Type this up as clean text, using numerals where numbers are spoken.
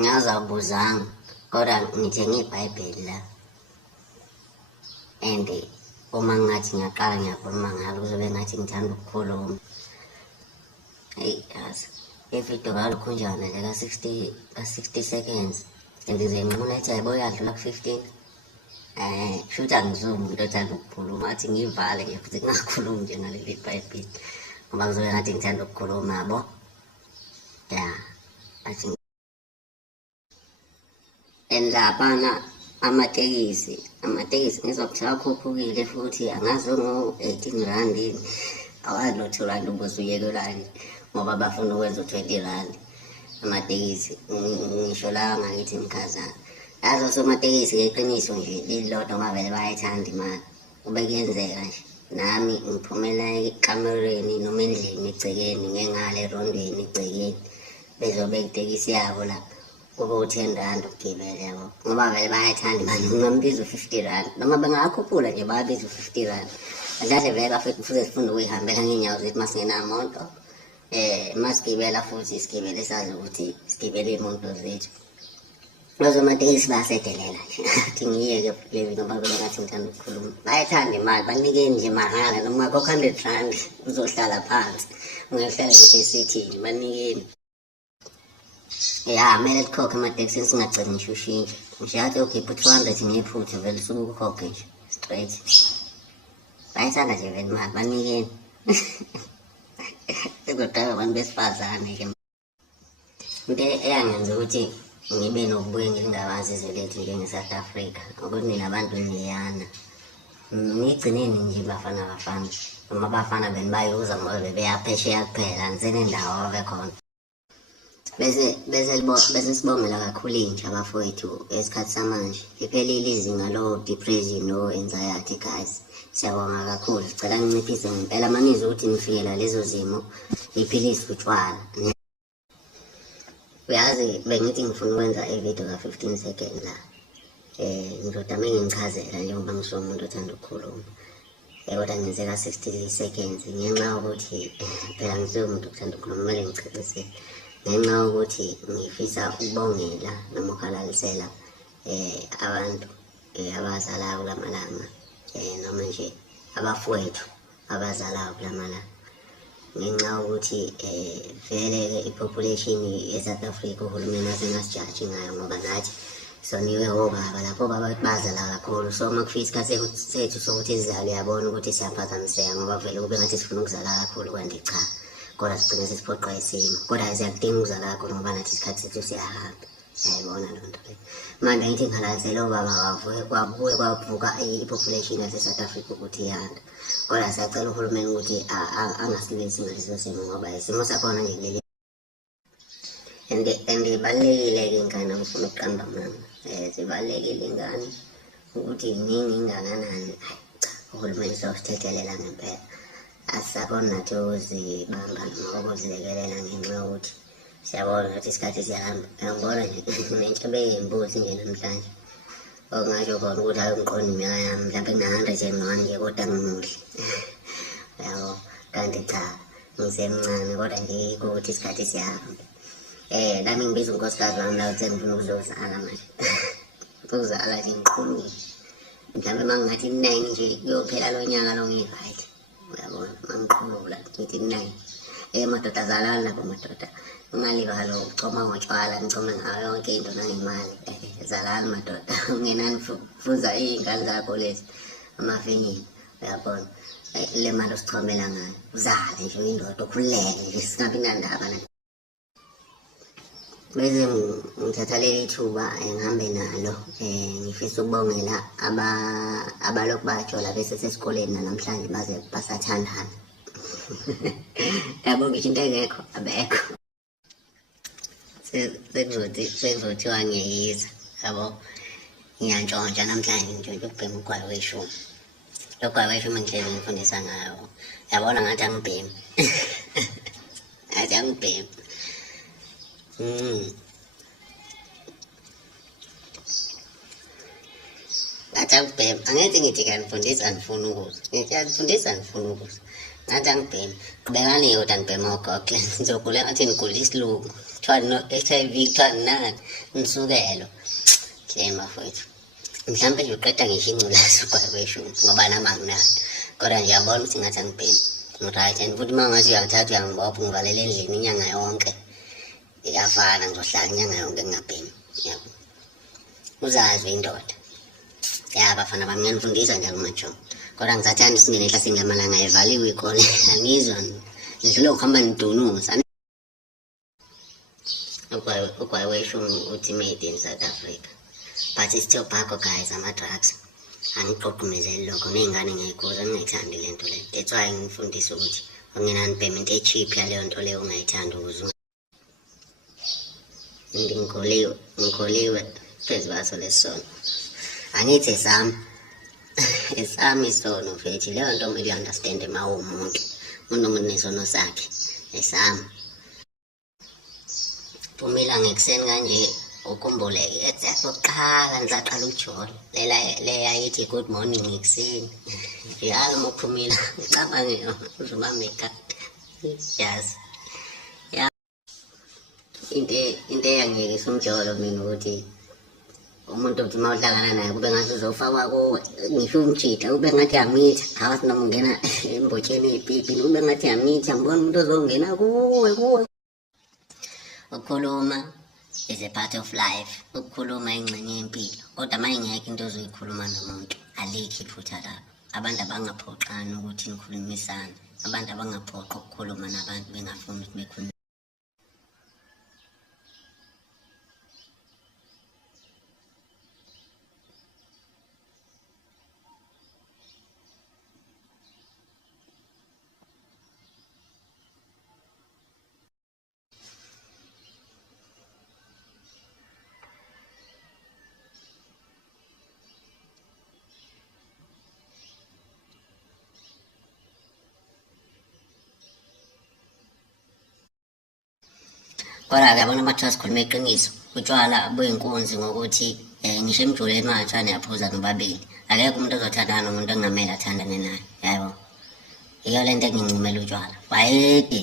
ngazawubuzanga kodwa ngithenge iBhayibheli la and uma ngathi ngiyaqala ngiyakhuluma ngalo kuzobe ngathi ngithanda ukukhuluma. Hey yazi ividiyo ngalokhunjana le ka 60 seconds ngize nginquna ethi yabo yadlula ku-15. Shuthi angizumi umuntu othanda ukukhuluma athi ngivale nje futhi ngingakhulumi nje ngaleli Bhayibheli ngoba kuzobe ngathi ngithanda ukukhuluma yabo. Ya athi and laphana amatekisi ngizwa kuthiwa akhuphukile futhi angazi ngo-18 rand awazi no-2 rand ukuze uyekelani ngoba bafuna ukwenza u-20 rand amatekisi. Ngisho la ngakithi Mkhazana yazi osomatekisi iqiniso nje lilodwa ngoba vele bayayithanda imali. Kube kuyenzeka nje nami ngiphumela ekamereni noma endlini egcekeni ngengale erondweni egcekeni bezobe itekisi yabo la kube u-10 rand ukugibela yabo ngoba vele bayayithanda imali. Ngingambiza u-50 rand noma bengakhuphula nje bayabiza u-50 rand. Manje vele bafethu futhi sifunda ukuyihambela ngeenyawo zethu masingenamoto. Masigibela futhi sigibele sazi ukuthi sigibele iy'moto zethu. Osomatekisi bayasedelela nje athi ngiyeke levi ngoba vele ngathi ngithanda ukukhuluma. Bayayithanda imali banikeni nje mahhala noma khokha 100 rand uzohlala phansi ungahlala nje esithini banikeni. Ya kumele likhokhe ematekisini singagcini ngisho ushintshe. Ngishathi ukhipha 200 ngephutha vele suke ukhokhe nje straight. Bayayithanda nje vele imali banikeni. Kodwa abantu besifazane ke into eyangenza ukuthi ngibe nokubuye ngingabazi izwe lethu njenge-South Africa ukuthi nina abantu niyana nigcineni nje bafana noma abafana beni bayuza ngoba bebeyaphesheya kuphela nisenendawo abekhona. Bese sibongela kakhulu intsha bafowethu esikhathi samanje liphelile izinga lo-depression no-anxiety guys. Siyabonga kakhulu sicela nginciphise ngempela manizwe ukuthi nifikela lezo zimo iphilisi utshwala. Uyazi bengithi ngifuna ukwenza ividiyo ka-15 seconds la ngizodame ngingichazela njengoba ngisho umuntu othanda ukukhuluma kodwa ngenze ka-60 seconds ngenxa yokuthi phela ngisuke umuntu othanda ukukhuluma kumele ngicacisele ngenxa yokuthi ngifisa ukubongela noma ukhalalisela abantu abazalayo kulamalanga noma nje abafowethu abazalayo kulamalanga ngenxa yokuthi vele i-population e-South Africa uhulumeni asengasijaji ngayo ngoba nathi soniwe obaba lapho baba bazala kakhulu. So makufika isikhathi sethu sokuthi sizale uyabona ukuthi siyaphazamiseka ngoba vele kube ngathi sifuna ukuzala kakhulu kanti cha kodwa sigcine sesiphoqwa isimo kodwa siyakudinga ukuzala kakhulu ngoba nathi isikhathi sethu siyahamba. Siyayibona loo nto leyo. Manje ngithi ngikhalazele obaba kwabuye kwavuka i-population yase-South Africa ukuthi iyanda kodwa siyacela uhulumeni ukuthi angasilisi ngaleso simo ngoba isimo sakhona nje kuleli and ibalulekile-ke ingane ngifuna ukuqamba mama zibalulekile ingane ukuthi iningi ingakanani. Cha uhulumeni sowusithethelela ngempela asisakhona nathi ukuzibamba noma ukuzilekelela ngenxa yokuthi siyabona ukuthi isikhathi siyahamba. Ngiyangibona nje nentshebe yembuzi nje namhlanje okungasho khona ukuthi ayongiqonda iminyaka yami mhlawumbe ngina-101 nje kodwa ngimuhle yabo kanti cha ngisemncane kodwa nje ukuthi isikhathi siyahamba. Nami ngibiza unkosikazi wami la uthi ngifuna ukuzozala manje ukuzala nje ngiqhuluke mhlawumbe uma ngingathi 9 nje kuyophela lo nyaka lo ngi-right uyabona mangiqhulula ngithi 9 madoda azalana nabo madoda ungalibala ukucoma ngotshwala ngicome ngayo yonke into nangemali. Zalani madoda ungenani fuza iy'ngane zakho lezi amafinyini uyabona le mali osichomela ngayo uzale nje uyindoda ukhululeke nje singabi nandaba bese ngithatha leli thuba ngihambe nalo ngifisa ukubongela abalokhu bajola bese sesikoleni namhlanje baze basathandana. Yabo ngisho into engekho abekho sekuzothiwa ngiyayiza yabo ngiyantshontsha namhlanje ngitshontsha ukubhema ugwayi weshumi. Lo gwayi weshumi ngihlezi ngifundisa ngayo yabona ngathi angibhemi ngathi angibhemi. Ngathi angibhemi angithi ngithi kanifundisa ngifuna ukuzwa ngithi anifundisa ngifuna ukuzwa nathi angibhemi qhubekani kodwa nibhema ogogo ngizogula ngathi ngigula isilungu kuthiwa no-HIV kuthiwa nani nisukelo shame bafowethu mhlawumbe nje uqeda ngisho ingculazi kweshumi ngoba nami anginayo kodwa nje yabona ukuthi ngathi angibhemi right and futhi uma ngathi uyangithatha uyangibopha ngivalele endlini inyanga yonke iyafana ngizohlala inyanga yonke ngingabhemi yabo uzazi indoda bafana bami ngiyanifundisa njalo macho kodwa ngisathanda singene ehlasini lamalanga evaliwe ikole angizwa ngidlule ukuhamba nidunuza ugwayi weshumi ultimate in South Africa but it's still Paco guys ama-drugs angigqugqumezeli lokho ney'ngane ngiyayikhuza ngingayithandi le nto le that's why ngifundisa ukuthi okungenani payment e-cheap yaleyo nto leyo ungayithandi ukuze ngikoliwe phezu kwaso lesono angithi esami isono mfethi leyo nto kumele uyi-understand uma uwumuntu nesono sakhe esami phumila ngekuseni kanje ukhumbule yokuqala ngisaqala ukujola leya yithi good morning ngekuseni njalo uma uphumila ucabange uzobamba ikati yes into eyangiyekisa umjolo mina ukuthi umuntu uthi uma uhlangana naye kube ngathi uzofakwa kuwe ngisho umjida kube ngathi yamitha phakathi noma ungena embotsheni ey'pipini kube ngathi yamitha ngibona umuntu ozongena kuwe ukukhuluma is a part of life ukukhuluma ingxenye yempilo kodwa uma ingekho into ozoyikhuluma nomuntu alikho iphutha lapho abantu abangaphoqani ukuthi nikhulumisane abantu abangaphoqa ukukhuluma nabantu bengafuni ukuthi bekhulume kodwa-ke abona amathiwa sikhuluma iqiniso utshwala buyinkunzi ngokuthi ngisho emjuleni wathiwa niyaphuza nobabili akekho umuntu ozothandana nomuntu engamele athandane naye yabo iyo le nto engincumela utshwala wayede